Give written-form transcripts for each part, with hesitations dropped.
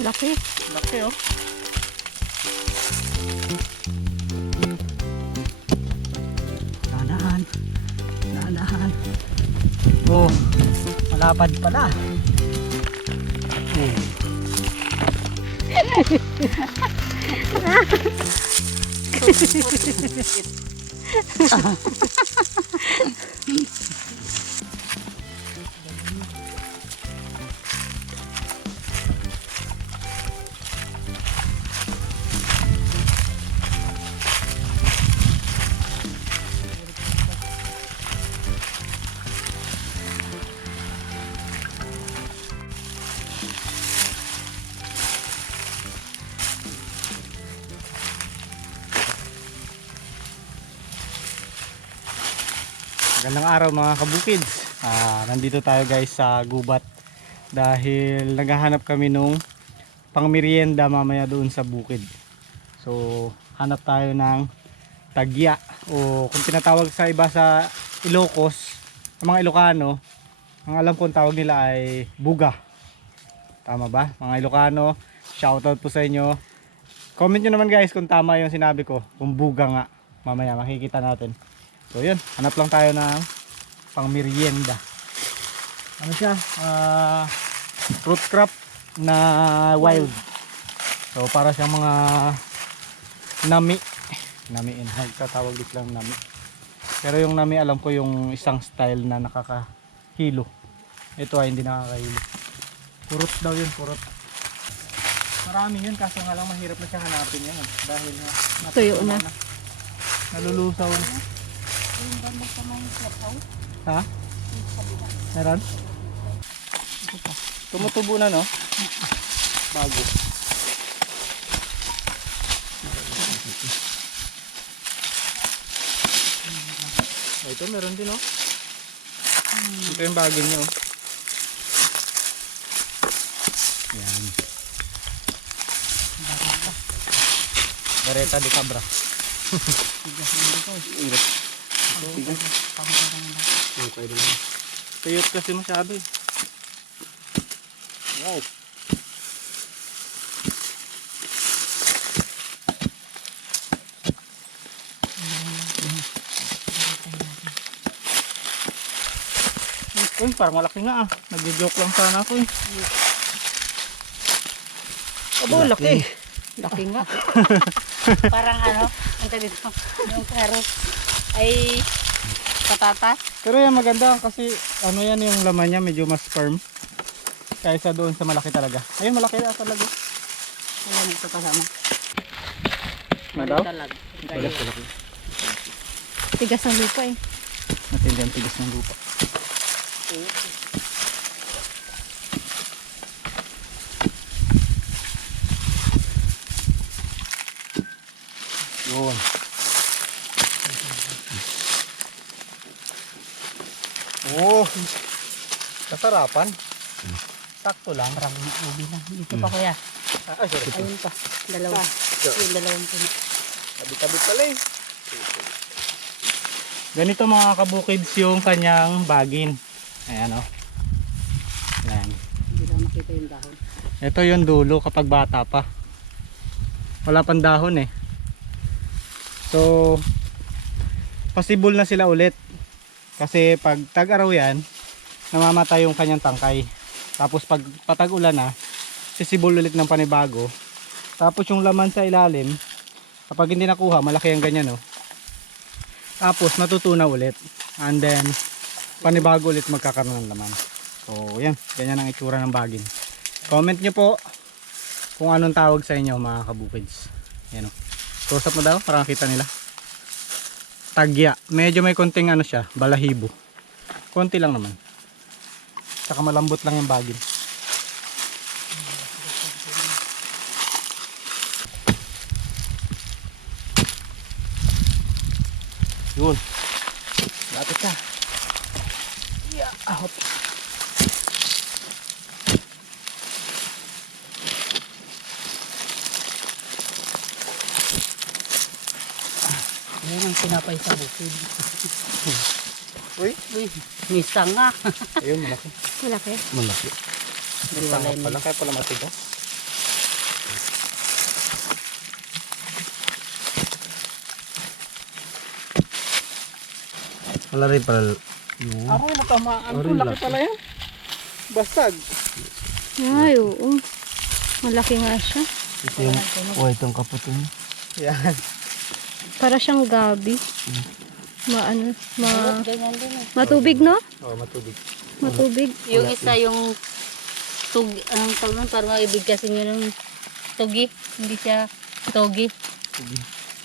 Laki. Laki oh. Dahan-dahan. Dahan-dahan. Oh, malapad pala. Oh. Magandang araw mga kabukids. Nandito tayo guys sa gubat dahil naghahanap kami nung pangmerienda mamaya doon sa bukid. So hanap tayo ng tagya o kung tinatawag sa iba sa Ilocos, sa mga Ilocano, ang alam ko ang tawag nila ay buga. Tama ba mga Ilocano? Shoutout po sa inyo. Comment nyo naman guys kung tama yung sinabi ko, kung buga nga. Mamaya makikita natin. So yun, hanap lang tayo ng pang merienda. Ano siya? Fruit crop na wild. So para siyang mga nami. Namiin. Nagtatawag dito lang nami. Pero yung nami alam ko yung isang style na nakakahilo. Ito ay hindi nakakahilo. Purot daw yun, purot. Marami yun kaso nga lang mahirap na siya hanapin yan. Dahil Tuyo na. Nalulusaw na. Ha? Meron? Tumutubo na no? Bago. Ito meron din no? Ito yung bago nyo. Yan. Bareta de cabra. Ingat. Okay lang. Tuyot kasi masyado eh. Wow. Uy, parang malaki nga ah. Nag-joke lang sana ako eh. Abo, laki. Laki nga. Parang ano, ang dito, yung carrot ay patatas. Pero yan maganda kasi ano yan yung laman niya medyo mas firm. Kaysa doon sa malaki talaga. Ayun malaki na talaga. Ayan, ito kasama. Madaw? Talaga. Malaki. Tigas ng lupa eh. Matindi ang tigas ng lupa. Yun. Oh, kasarapan. Sakto lang. Parang ubi na. Dito pa kuya. Sorry. Ayun pa. Dalawa. Yung dalawang puno. Tabi-tabi pala eh. Ganito mga kabukids yung kanyang bagin. Ayan o. Ayan. Hindi lang nakita yung dahon. Ito yung dulo kapag bata pa. Wala pang dahon eh. So, possible na sila ulit. Kasi pag tag-araw yan, namamatay yung kanyang tangkay. Tapos pag patag-ulan na, sisibol ulit ng panibago. Tapos yung laman sa ilalim, kapag hindi nakuha, malaki ang ganyan, no? Tapos matutunaw ulit. And then, panibago ulit magkakaroon ng laman. So, yan. Ganyan ang itsura ng bagin. Comment nyo po kung anong tawag sa inyo, mga kabukids. Yan, no? Close up mo daw, para makita nila. Tagya. Medyo may konting ano siya, balahibo. Konti lang naman. Saka malambot lang yung bagin. Yun. Lapit ka. Yeah, hop. Ayan ang pinapay sa bukid. Uy. Uy, misa nga. Ayun, malaki. Malaki. Malaki. Dalawa Pala, kaya pala matigas. Wala rin pala. Yung... Ako yung natamaan ko. Rin Laki laki. pala yan. Basag. Ay, oo. Malaki nga siya. Ito yung... Oh, itong kaputo niya. Yan. Para siyang gabi. Ganyan din eh. Matubig, no? Oh, matubig. Matubig. Yung isa yung anong tawag nun, parang maibig kasi nyo ng tugi. Hindi siya togi.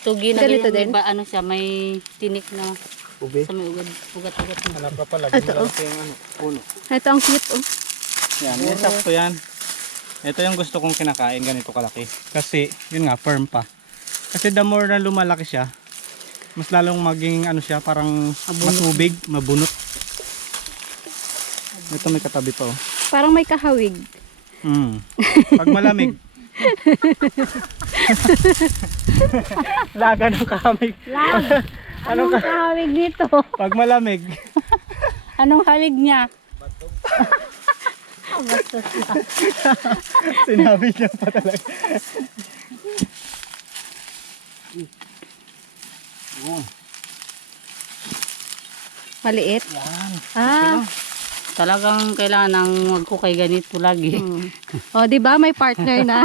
Tugi na Ganito ganyan. din? May ano siya, may tinik na Ube. sa may ugat-ugat na. Hanap ka pala. Ito, oh. Ito yung ano, puno. Ito ang cute, oh. Yan, yan, sakto yan. Ito yung gusto kong kinakain, ganito kalaki. Kasi, yun nga, firm pa. Kasi the more na lumalaki siya, mas lalong maging ano siya, parang matubig, mabunot. Ito may katabi pa, oh. Parang may kahawig. Pag malamig. Laga ng kamig. Anong kahawig dito? Pag malamig. Anong hawig niya? Sinabi niya pa talaga. Maliit. Yan. Ah. Talagang kailangan ng magkukay ganito lagi. Oh, di ba may partner na?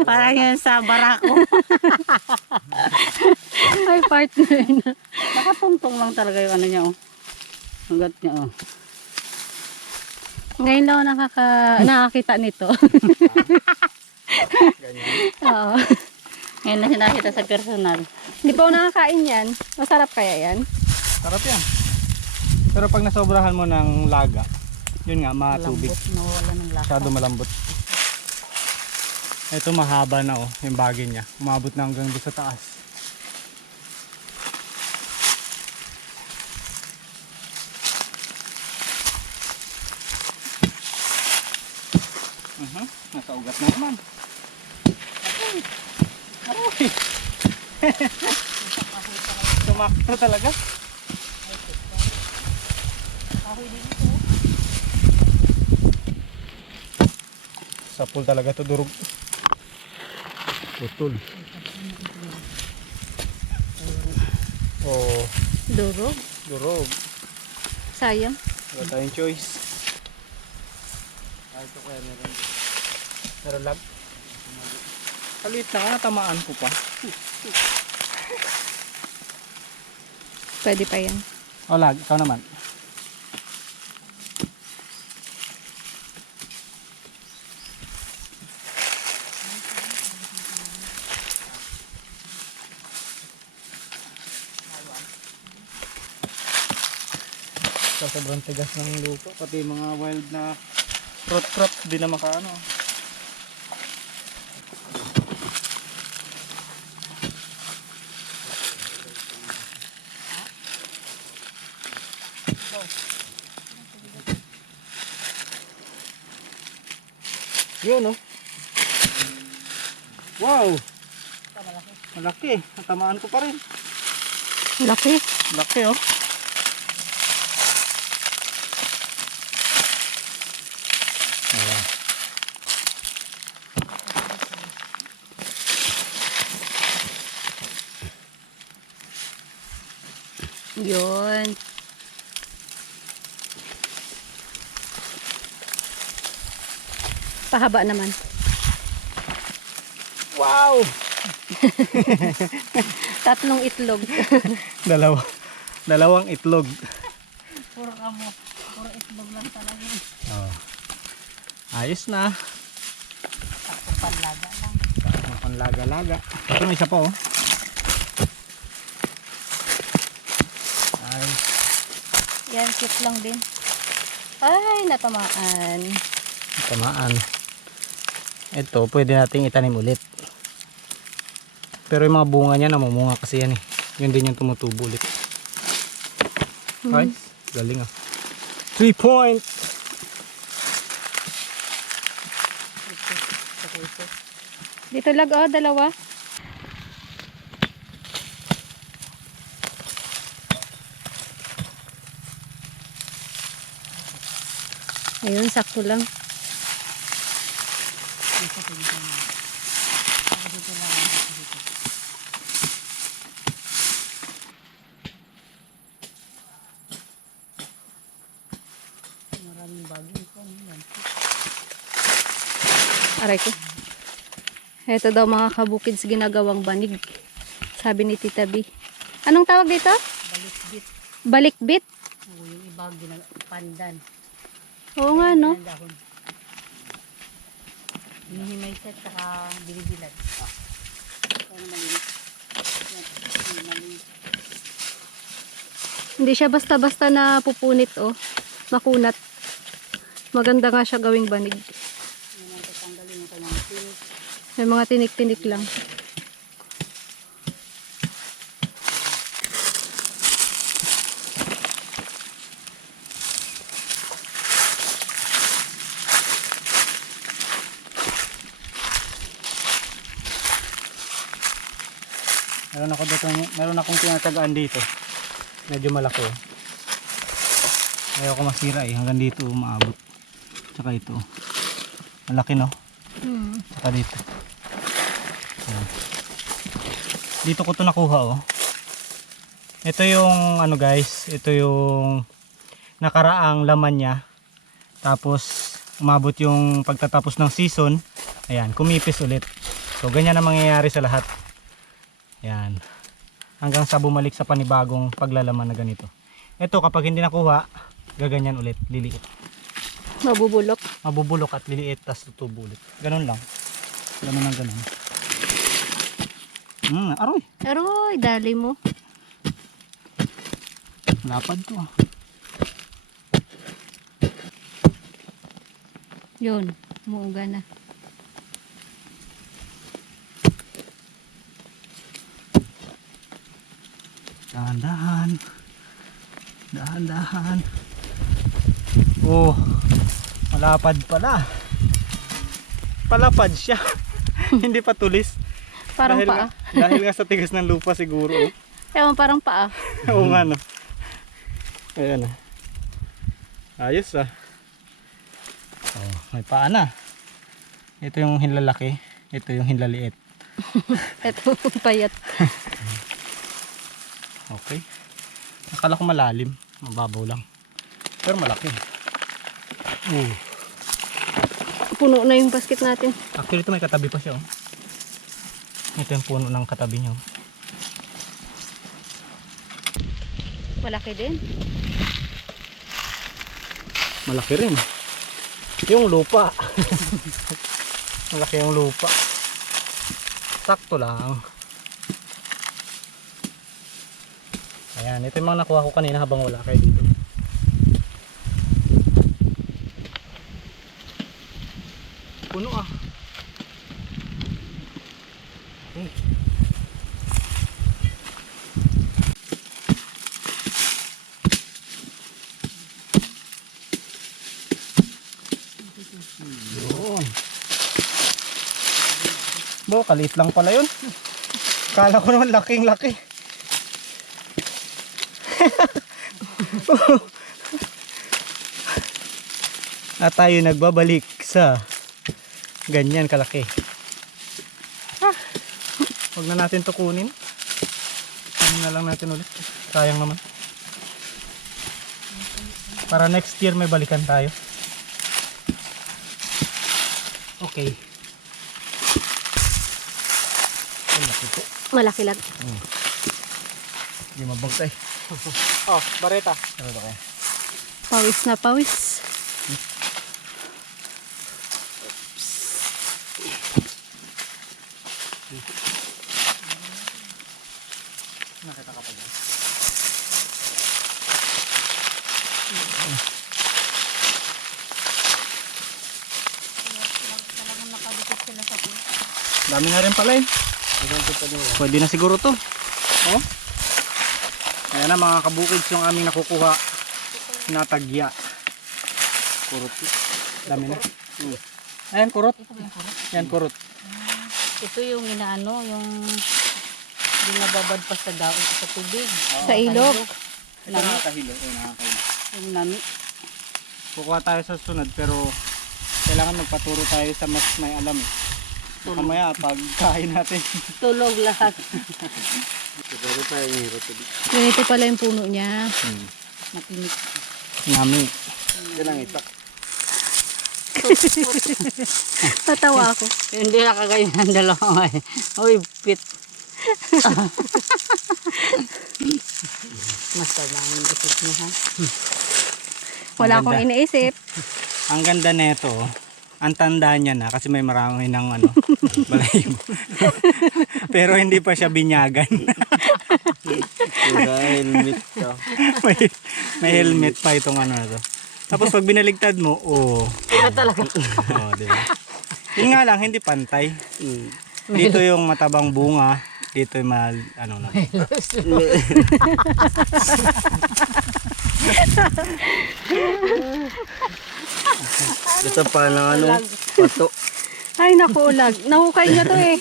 Parang yan sa barako. May partner na. Nakatungtong lang talaga yung ano niya oh. Hanggat niya oh. Ngayon lang ako nakakita nito. Oo. Ngayon na siya nakita sa personal. Hindi pa ako nakakain yan. Masarap kaya yan? Sarap yan. Pero pag nasobrahan mo ng laga, yun nga, matubig. Lambot, nawawala ng lasa. Masyado malambot. Ito mahaba na oh, yung bagay niya. Umabot na hanggang doon sa taas. Nasa ugat na naman. Aroy! Sumakto talaga. Sa pool talaga to durog. Putol. Oh, Durog. durog. Sayang. Wala tayong choice. Ito kaya meron. Meron lag. Kalit na ka, tamaan ko pa. Pwede pa yan. O lag, ikaw naman. Sa sobrang tigas ng lupa, pati mga wild na fruit crops di na makaano. Yun oh. Wow! Malaki. Natamaan ko pa rin. Laki. Laki oh. Yun. Pahaba naman. Wow! Tatlong itlog. Dalawang itlog. Puro itlog lang talaga. Oh. Ayos na. Tapos panlaga lang. Panlaga-laga. Ito may isa pa oh. Ayos. Yan, cute lang din. Ay, natamaan. Tamaan. Ito, pwede nating itanim ulit. Pero yung mga bunga niya, namumunga kasi yan eh. Yun din yung tumutubo ulit. Ay, galing ah. 3 point! Dito lag, oh, dalawa. Ayun, sakto lang. Aray ko. Ito daw mga kabukids ginagawang banig. Sabi ni Tita B. Anong tawag dito? Balikbit. Balikbit? Oo, yung iba pandan. Oo nga no. Ang dahon. Hinihimay siya saka binibilad. Ano malinis? Yan, malinis. Hindi siya basta-basta na pupunit oh. Makunat. Maganda nga siya gawing banig. Yan ang tatanggalin yung kanyang tinik. May mga tinik-tinik lang. Meron akong tinatagaan dito. Medyo malaki. Ayaw ko masira eh. Hanggang dito umaabot. Tsaka ito. Malaki no? Tsaka dito. Ayan. Dito ko to nakuha oh. Ito yung ano guys. Ito yung nakaraang laman niya. Tapos umabot yung pagtatapos ng season. Ayan. Kumipis ulit. So ganyan ang mangyayari sa lahat. Ayan. Hanggang sa bumalik sa panibagong paglalaman na ganito. Ito kapag hindi nakuha, gaganyan ulit, liliit. Mabubulok. Mabubulok at liliit, tas tutubo ulit. Ganun lang. Ganun lang ganun. Aroy. Aroy, dali mo. Lapad to ah. Yun, muuga na. Dahan-dahan. Dahan-dahan. Oh, malapad pala. Palapad siya. Hindi pa tulis. Parang dahil paa. Dahil nga sa tigas ng lupa siguro. Oh. Ewan, parang paa. Oo nga no. Ayan ah. Ayos ah. Oh, may paa na. Ito yung hinlalaki. Ito yung hinlaliit. Ito, payat. Okay. Akala ko malalim. Mababaw lang. Pero malaki. Puno na yung basket natin. Actually ito may katabi pa siya oh. Ito yung puno ng katabi niya oh. Malaki din. Malaki rin. Yung lupa. Malaki yung lupa. Sakto lang. Ayan, ito yung mga nakuha ko kanina habang wala kayo dito. Puno ah. Yun. Bo, kaliit lang pala yun. Kala ko naman laking laki. At tayo nagbabalik sa ganyan kalaki. Huwag na natin to kunin. Kunin na lang natin ulit. Sayang naman. Para next year may balikan tayo. Okay. Ang laki po. Malaki lang. Hindi mabagtay. Oh, bareta. Ano ba kaya? Pawis na pawis. Nakita ka pa dyan. Talagang nakadikit sila sa puno. Dami na rin pala eh. Pwede na siguro to. Oh. Ayan na mga kabukids yung aming nakukuha na tagya. Kurot. Dami na. Ayan kurot. Ito ba yung kurot? Yan kurot. Ito yung inaano, yung binababad pa sa daon sa tubig. Sa ilog. Ito nakakahilo. Nakakahilo. Yung nami. Kukuha tayo sa sunod pero kailangan magpaturo tayo sa mas may alam eh. Mamaya pag kain natin. Tulog lahat. Ganito pala yung puno niya. Matinik. Nami. Yan ang itak. Tatawa ako. Hindi nakaganyan ang dalawang ay. Uy, pit. Mas tabang yung isip mo ha. Wala Ang akong ganda. iniisip. Ang ganda nito, ang tanda niya na kasi may marami ng ano, balahibo. Pero hindi pa siya binyagan. Wala helmet ka. may helmet pa itong ano na to. Tapos pag binaligtad mo, Ito talaga. diba? Yun nga lang, hindi pantay. Dito yung matabang bunga, dito yung ano na. Ito pa ng ano, pato. Ay, naku, ulag. Nahukay niya to eh.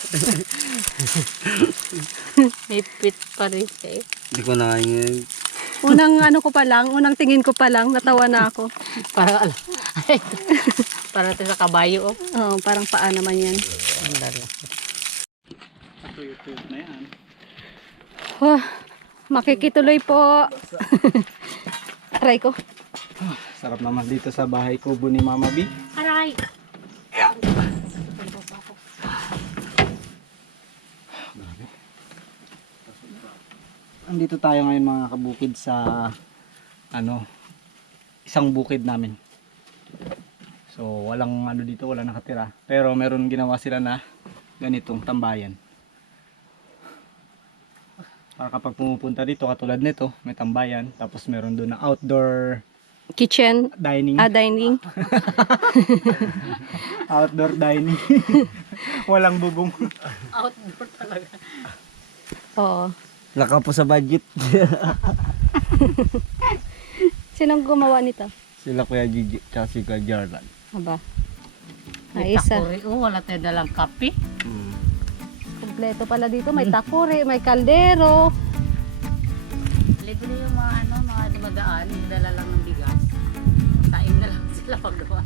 May pit pa rin siya eh. Hindi ko nakaingin. Unang ano ko pa lang, unang tingin ko pa lang, natawa na ako. Para alam. Para ito sa kabayo oh. Oo, parang paa naman yan. Ang dala. Tuyot-tuyot na yan. Oh, makikituloy po. Aray ko. Sarap naman dito sa bahay kubo ni Mama B. Aray! Andito tayo ngayon mga kabukid sa isang bukid namin. So walang ano dito, wala nakatira. Pero meron ginawa sila na ganitong tambayan. Para kapag pumupunta dito katulad nito, may tambayan. Tapos meron doon na outdoor Kitchen, dining. dining. Outdoor dining. Walang bubong. Outdoor talaga. Oo. Laka po sa budget. Sinong gumawa nito? Sila Kuya Gigi, tsaka si Kuya Jarlan. Aba. May Ay, isa. takuri oh, wala tayo dalang kape. Kompleto pala dito. May takuri, may kaldero. Libre yung mga ano, mga dumadaan, dala lang ng bigas. Tain na lang sila paggawa.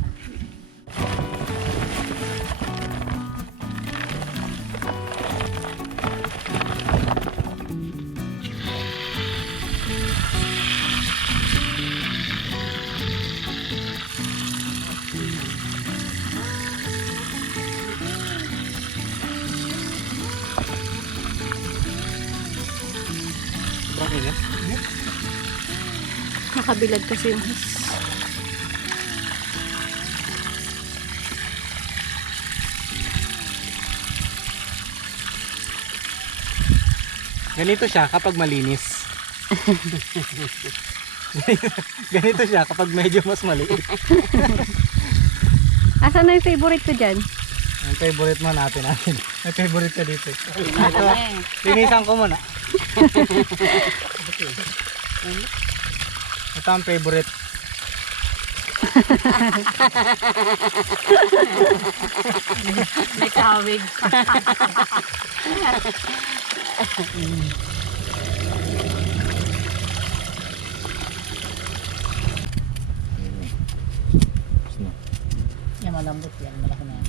Bakit yan? Nakabilad kasi yung hus. Ganito siya kapag malinis. Ganito siya kapag medyo mas maliit. Asan na yung favorite ko dyan? Ang favorite mo natin. May favorite ka dito. Ano eh. Linisan ko muna. Ito ang favorite. May kawig. Yan malambot yan, malaki na yan.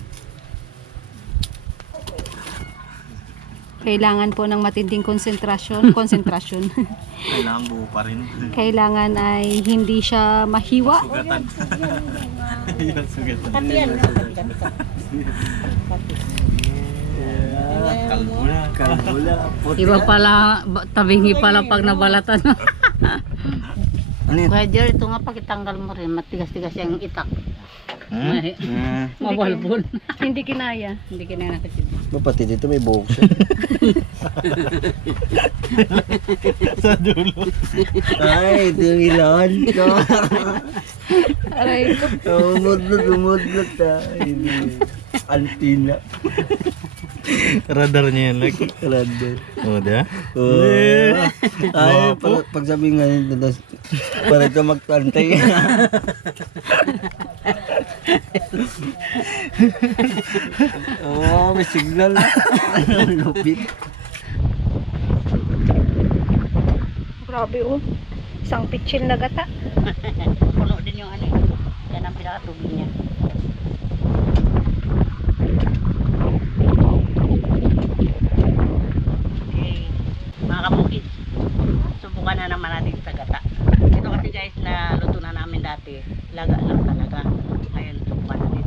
Kailangan po ng matinding konsentrasyon. Kailangan buo pa rin. Kailangan ay hindi siya mahiwa. Sugatan. Yan, sugatan. Pati yan. Kalbula. Kalbula. Iba pala, tabingi pala pag nabalatan. Ano yun? Kuya Jer, ito nga pakitanggal mo rin, matigas-tigas yung itak. Mabalbon. Hindi kinaya. Hindi kinaya nakatid. Pati dito may buhok siya. Sa dulo. Ay, ito yung ilan. Aray ko. Umudlot. Antina. Radar niya yan, like. Radar. Oh, diba? Ay, pag sabi nga yun, para ito magtantay. Oh, may signal. Lupit. Grabe oh. Isang pitsil na gata. Puno din yung ano, yan ang pinakatubig niya. Okay, mga kabukid, subukan na naman natin sa gata. Ito kasi guys, na luto na namin dati, laga lang talaga. Ngayon, subukan natin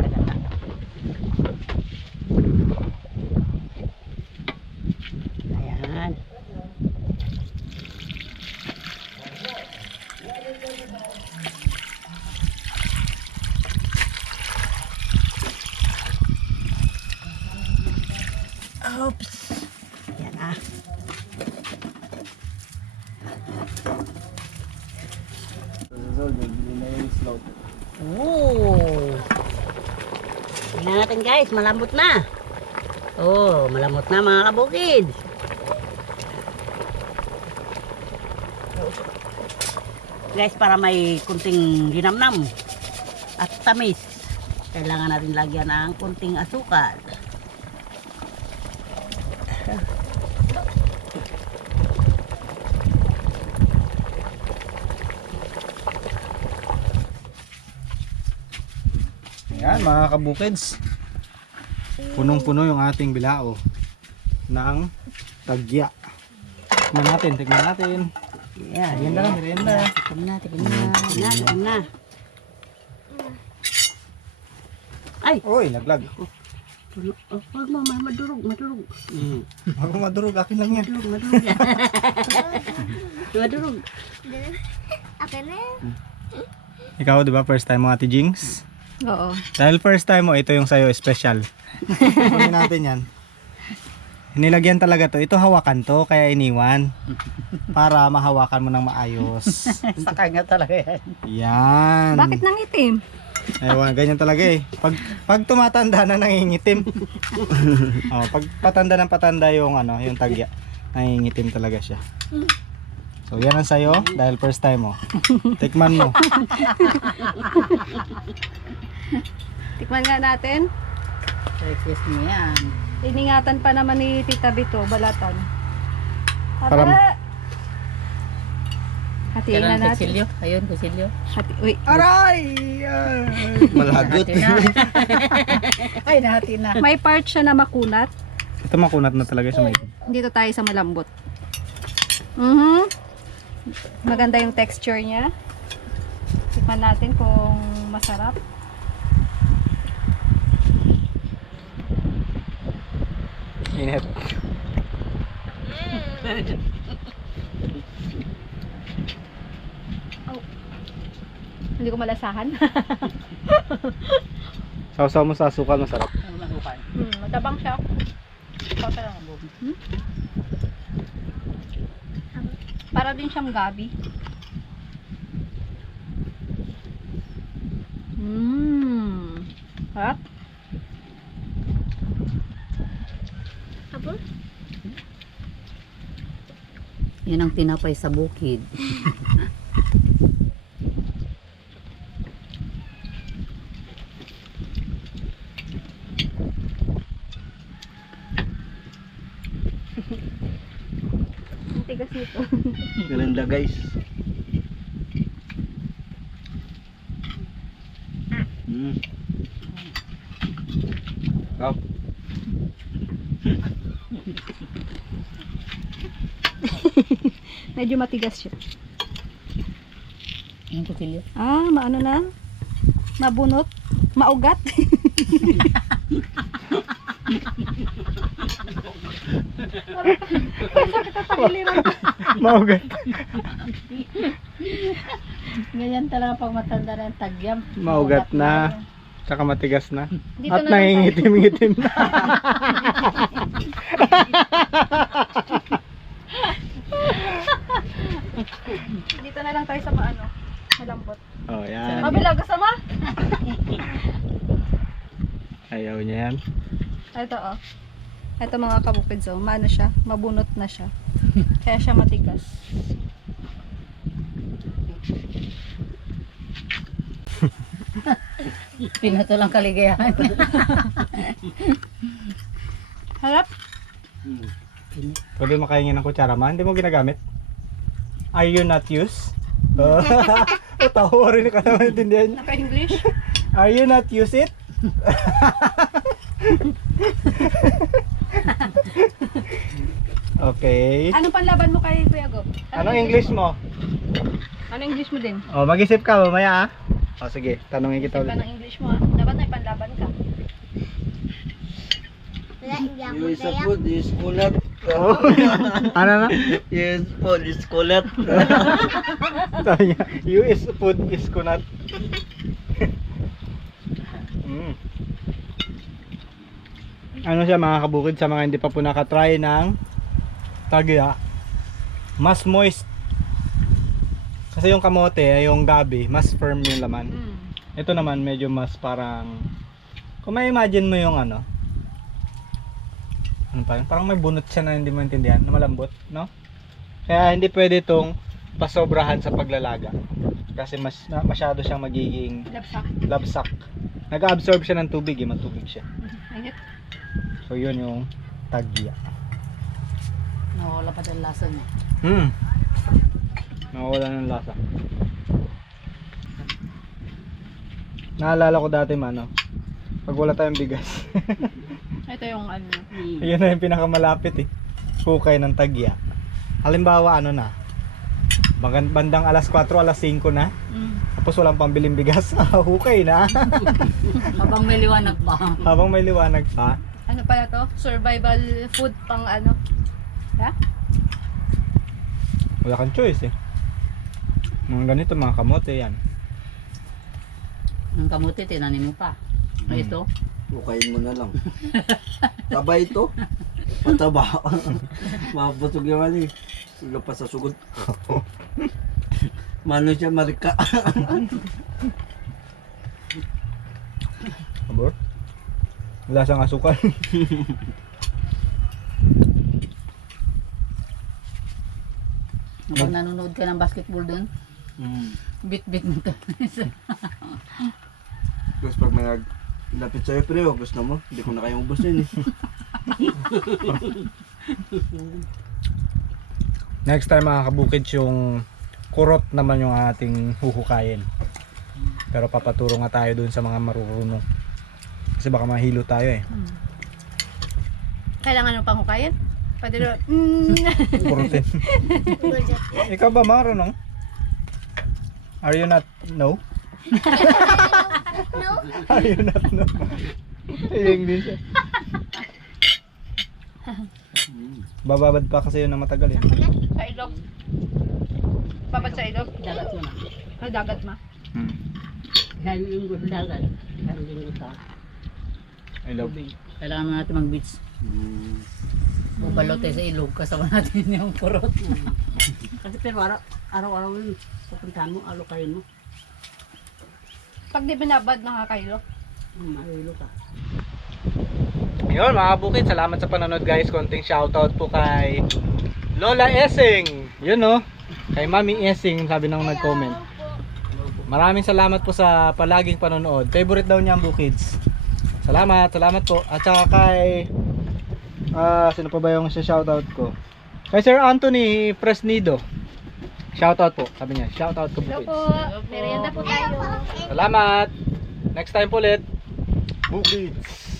Oops. Yan ah. Oh. Tingnan natin guys, malambot na. Oh, malambot na mga kabukid. Guys, para may kunting linamnam at tamis, kailangan natin lagyan ng kunting asukal. Ayan mga kabukids. Punong-puno yung ating bilao ng tagya. Tignan natin. Yan, Merienda lang, merienda. Tikim na. Ay, Uy, naglag. oh, wag mo, madurog. Ako madurog, akin lang yan. Madurog. Madurog. Ikaw, di ba, first time mo, Ate Jinx? Oo. Dahil first time mo, ito yung sa'yo, special. Kunin natin yan. Nilagyan talaga to. Ito hawakan to, kaya iniwan. Para mahawakan mo ng maayos. Sa kanya talaga yan. Yan. Bakit nang itim? Ewan, ganyan talaga eh. Pag tumatanda na nangingitim. Oh, pag patanda ng patanda yung yung tagya, nangingitim talaga siya. So yan ang sayo dahil first time mo. Tikman mo. Tikman nga natin. Breakfast mo yan. Iningatan pa naman ni Tita Bito, balatan. Para- Hatiin na natin. Kusilyo. Ayun, kusilyo. Uy, Aray! Malagot. Ay, nahati na. may part siya na makunat. Ito makunat na talaga sa may. Dito tayo sa malambot. Maganda yung texture niya. Tikman natin kung masarap. Init. Hindi ko malasahan. Sausaw mo sa asukal, masarap. Matabang siya. Para din siyang gabi. Harap. Yan ang tinapay sa bukid. Ang tigas nito. Ganda guys. Up. Medyo matigas siya. Yung kusilyo. Maano na? Mabunot? Maugat? Maugat. Ganyan talaga pag matanda na yung tagyam. Maugat na. Tsaka matigas na. Dito At na lang tayo. nangingitim-ngitim na. Dito na lang tayo sa malambot. Oh, yan. Mabilag kasama? Ayaw niya yan. Ito Ito mga kabukid, so maano siya, mabunot na siya. Kaya siya matigas. Pinato lang kaligayahan. Harap? Pwede makahingi ng kutsara man. Hindi mo ginagamit? Are you not use? Tawa rin ka naman intindihan niya. Naka-English? Are you not use it? Okay. Anong panlaban mo kay Kuya Gob? Anong English mo? Anong English mo din? Oh, mag-isip ka mamaya ah. Oh, sige, tanungin kita Iba ulit. ng English mo Dapat may panlaban ka. Yung isa po, is kulat. Oh. Ano na? Yes po, is kulat. Sabi niya, US food is kunat. ano siya mga kabukid, sa mga hindi pa po nakatry ng tagya, mas moist. Kasi yung kamote, yung gabi, mas firm yung laman. Ito naman medyo mas parang, kung may imagine mo yung ano pa yun? Parang may bunot siya na hindi mo intindihan, na malambot, no? Kaya hindi pwede itong pasobrahan sa paglalaga. Kasi masyado siyang magiging labsak. Nag-absorb siya ng tubig, matubig siya. So yun yung tagya. Nawala pa din lasa niya. Nawawala ng lasa. Naalala ko dati pag wala tayong bigas. Ito yung ano. Yun na yung pinakamalapit hukay ng tagya. Halimbawa bandang alas 4, alas 5 na. Tapos walang pambiling bigas. Hukay na. Habang may liwanag pa. Habang may liwanag pa. Ano pala to? Survival food pang ano? Ha? Wala kang choice Mga ganito, mga kamote yan. Ang kamuti, tinanim mo pa. Ito. Bukayin mo na lang. Taba ito. Mataba. Mapusog yung ano eh. Silo pa sa sugod. Mano siya marika. Abor? Wala siyang asukal. Kapag nanonood ka ng basketball doon, bit-bit mo to. Tapos pag may lapit sa'yo, pre, gusto mo? Hindi ko na kayong ubusin eh. Next time mga kabukids, yung kurot naman yung ating huhukayin. Pero papaturo nga tayo dun sa mga marurunong. Kasi baka mahilo tayo Kailangan mo pang hukayin? Pwede rin. Kurutin. Ikaw ba marunong? Are you not no? No? Are you not no? English. Bababad pa kasi yun na matagal Sa ilog. Babad sa ilog. Dagat mo na. Ay, dagat ma. Dahil yung gusto dagat. Dahil yung gusto. I love. Kailangan mo natin mag-beach. Bubalote sa ilog, kasama natin yung kurot. Kasi pero araw-araw yun, pupuntahan mo, alukayin mo. Pag di binabad, nakakailo. Mailo ka. Yun mga bukid, salamat sa panonood guys. Konting shoutout po kay Lola Esing. Yun kay Mami Esing, sabi nang nag-comment. Maraming salamat po sa palaging panonood. Favorite daw niya ang bukids. Salamat po. At saka kay sino pa ba yung shoutout ko? Kay Sir Anthony Fresnido. Shoutout po, sabi niya. Shoutout ko Hello bukids. po. Merienda po tayo. Salamat. Next time po ulit. Bukids.